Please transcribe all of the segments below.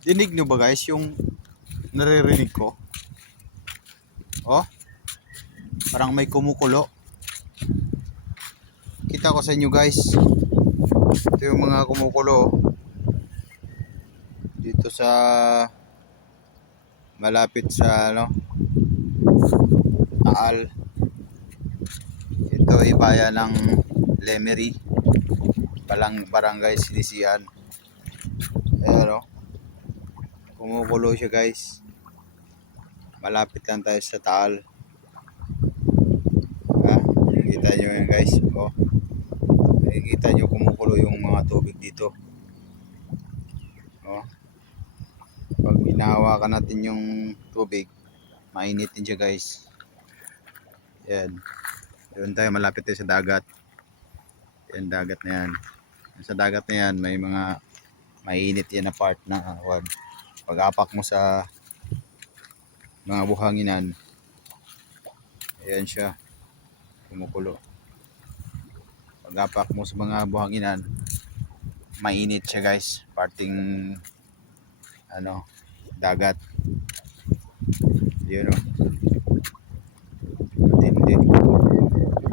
Dinig nyo ba guys yung naririnig ko? Oh, parang may kumukulo. Kita ko sa inyo guys. Ito yung mga kumukulo dito sa malapit sa Taal. Ito ay bayan ng Lemery, Barangay Silisian. Ayan o, kumukulo siya guys. Malapit lang tayo sa Taal. Nakikita nyo yan guys. Oh, nakikita nyo kumukulo yung mga tubig dito. Oh, pag hinahawakan natin yung tubig, mainit din siya guys. Yan. Doon tayo, malapit tayo sa dagat. Yan, dagat na yan. Sa dagat na yan, may mga mainit yan na part na pag-apak mo sa mga buhanginan. Ayan siya, kumukulo. Pag-apak mo sa mga buhanginan, mainit siya guys. Parting dagat. Yun o. Matindi.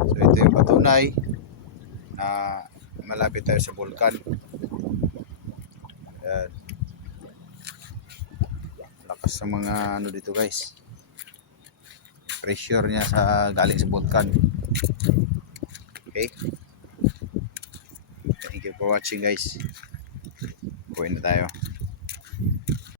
So ito yung patunay na malapit tayo sa bulkan. Ayan. Lakas ng mga dito guys. Pressure niya sa galing sa bulkan. Okay. Thank you for watching guys. Kuhin na tayo.